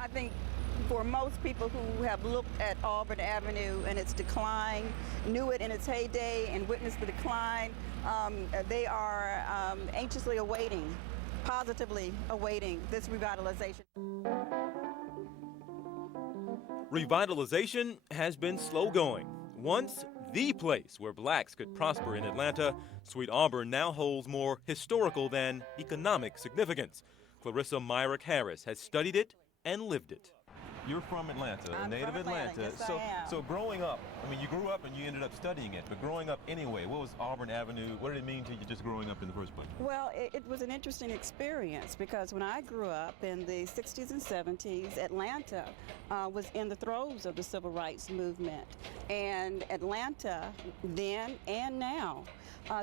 I think for most people who have looked at Auburn Avenue and its decline, knew it in its heyday and witnessed the decline, they are anxiously awaiting, positively awaiting this revitalization. Revitalization has been slow going. Once the place where blacks could prosper in Atlanta, Sweet Auburn now holds more historical than economic significance. Clarissa Myrick Harris has studied it and lived it. You're from Atlanta, a I'm native from Atlanta. Atlanta. Yes, I am. So growing up, I mean, you grew up and you ended up studying it, but growing up anyway, what was Auburn Avenue? What did it mean to you just growing up in the first place? Well, it was an interesting experience because when I grew up in the 60s and 70s, Atlanta was in the throes of the civil rights movement. And Atlanta, then and now,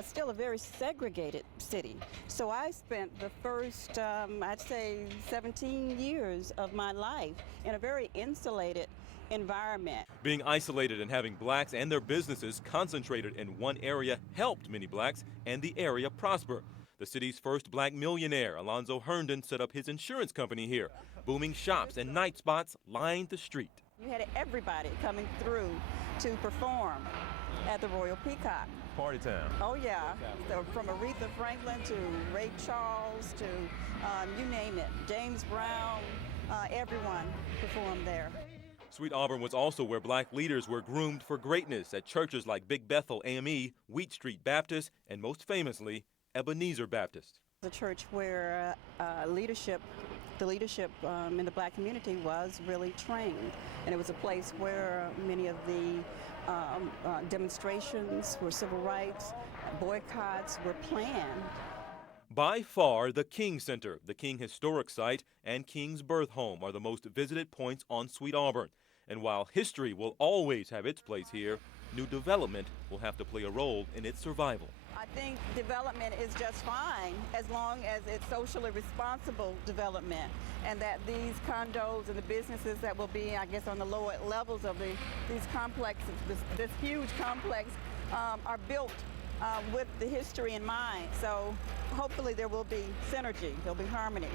still a very segregated city. So I spent the first, I'd say, 17 years of my life in a very insulated environment. Being isolated and having blacks and their businesses concentrated in one area helped many blacks and the area prosper. The city's first black millionaire, Alonzo Herndon, set up his insurance company here. Booming shops and night spots lined the street. You had everybody coming through to perform at the Royal Peacock. Party time. Oh yeah, so from Aretha Franklin to Ray Charles to you name it, James Brown, everyone performed there. Sweet Auburn was also where black leaders were groomed for greatness at churches like Big Bethel AME, Wheat Street Baptist, and most famously, Ebenezer Baptist. The church where the leadership in the black community was really trained, and it was a place where many of the demonstrations for civil rights, boycotts were planned. By far, the King Center, the King Historic Site, and King's Birth Home are the most visited points on Sweet Auburn. And while history will always have its place here, new development will have to play a role in its survival. I think development is just fine as long as it's socially responsible development, and that these condos and the businesses that will be, I guess, on the lower levels of these complexes, this huge complex, are built with the history in mind. So hopefully there will be synergy, there'll be harmony.